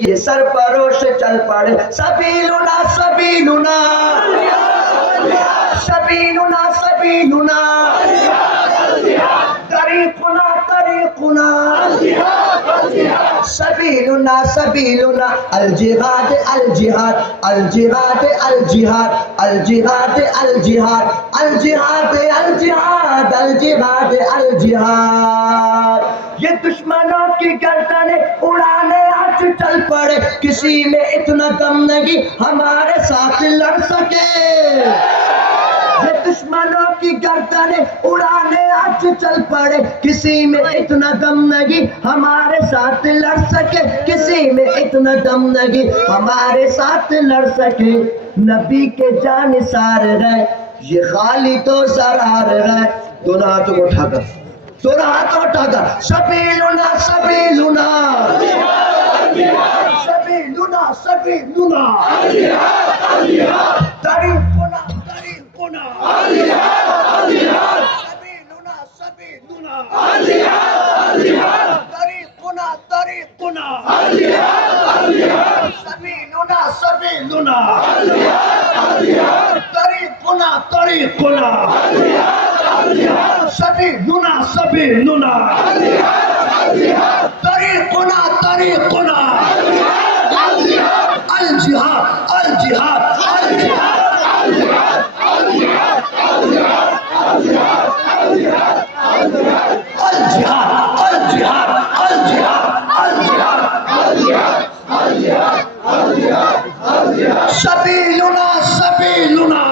یہ سرپروش چل پڑے سبیلنا سبیلنا۔ سبیلنا سبیلنا۔ طریقنا طریقنا۔ سبیلنا سبیلنا۔ الجہاد الجہاد۔ الجہاد الجہاد۔ الجہاد الجہاد۔ الجہاد الجہاد۔ الجہاد الجہاد۔ یہ دشمنوں کی گردنیں اڑانے آج چل پڑے کسی میں اتنا دم نہیں ہمارے ساتھ لڑ سکے۔ یہ دشمنوں کی گردنیں اڑانے آج چل پڑے۔ کسی میں اتنا دم نہیں ہمارے ساتھ لڑ سکے۔ کسی میں اتنا دم نہیں ہمارے ساتھ لڑ سکے۔ نبی کے جان سار رہے، یہ خالی تو سرار رہے۔ دونوں ہاتھوں کو اٹھا کر دونوں ہاتھوں اٹھا کر۔ سبیلنا সাকরি নুনা। আলিয়া আলিয়া দারিল কোনা দারিল কোনা আলিয়া আলিয়া সাবি নুনা সাবি নুনা। আলিয়া আলিয়া দারিল কোনা দারিল কোনা আলিয়া আলিয়া সাবি নুনা সাবি নুনা। আলিয়া আলিয়া দারিল কোনা দারিল কোনা আলিয়া আলিয়া সাবি নুনা সাবি নুনা। আলিয়া আলিয়া দারিল কোনা দারিল কোনা الجهاد الجهاد سبيلنا سبيلنا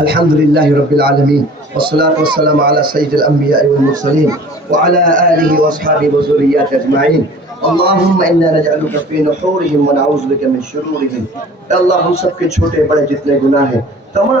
الحمد لله رب العالمين والصلاة والسلام على سيد الأنبياء والمرسلين وعلى آله وأصحابه وذرياته أجمعين. اللہم إنا نجعلك فی نحورہم ونعوذ بك من شرورہم۔ اللہ، ہم سب کے چھوٹے بڑے جتنے گناہ ہیں، تمام